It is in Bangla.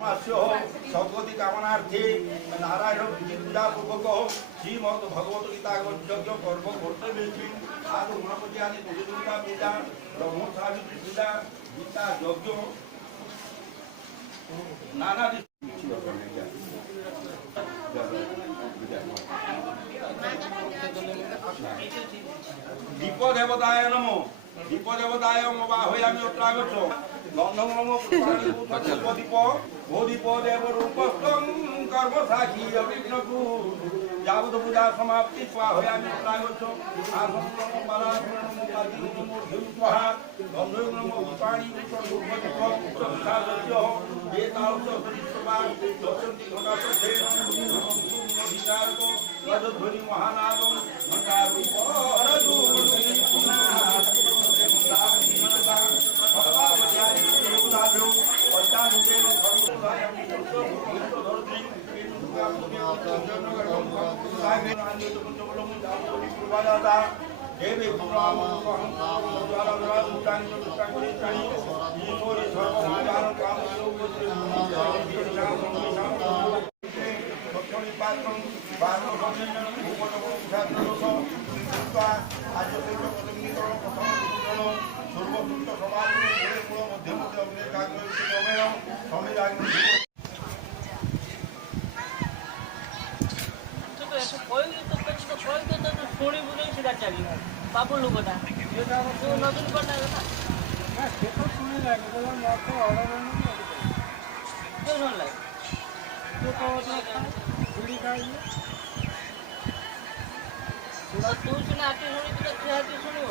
সদ্গতি কামনার্থে নারায়ণ পূজা পূর্বক শ্রীমদ ভগবত গীতা যজ্ঞ কর্ম কর্তব্য আদি গণপতি আদি প্রতিযোগিতা পূজা ব্রহ্ম সাবিত্রী পূজা গীতা যজ্ঞ নানা দীপ দেবতায় নমো দীপ দেবতায় বাহয়ামি অত্রাগত গন্ধম নমো দীপ ও দীপ দেব রূপস্থং কর্ম সাক্ষী অবিঘ্নকু যাবত পূজা সমাপ্তি বাহয়ামি অত্রাগত আসন নমো বালাসন নমো ধূপহা গন্ধম নমো পুষ্পাণি পুষ্পদীপ পুষ্পসাদস্য বেতাউচ সরিষ্ঠবা দশন্তি ঘটাসদ্ধে অধিকারক রজধ্বনি মহানাদম ঘণ্টারূপ বাবু লোকটা নতুন কথা না শুনে লাগে তুই শুনে আটি শুনি তুই শুনিব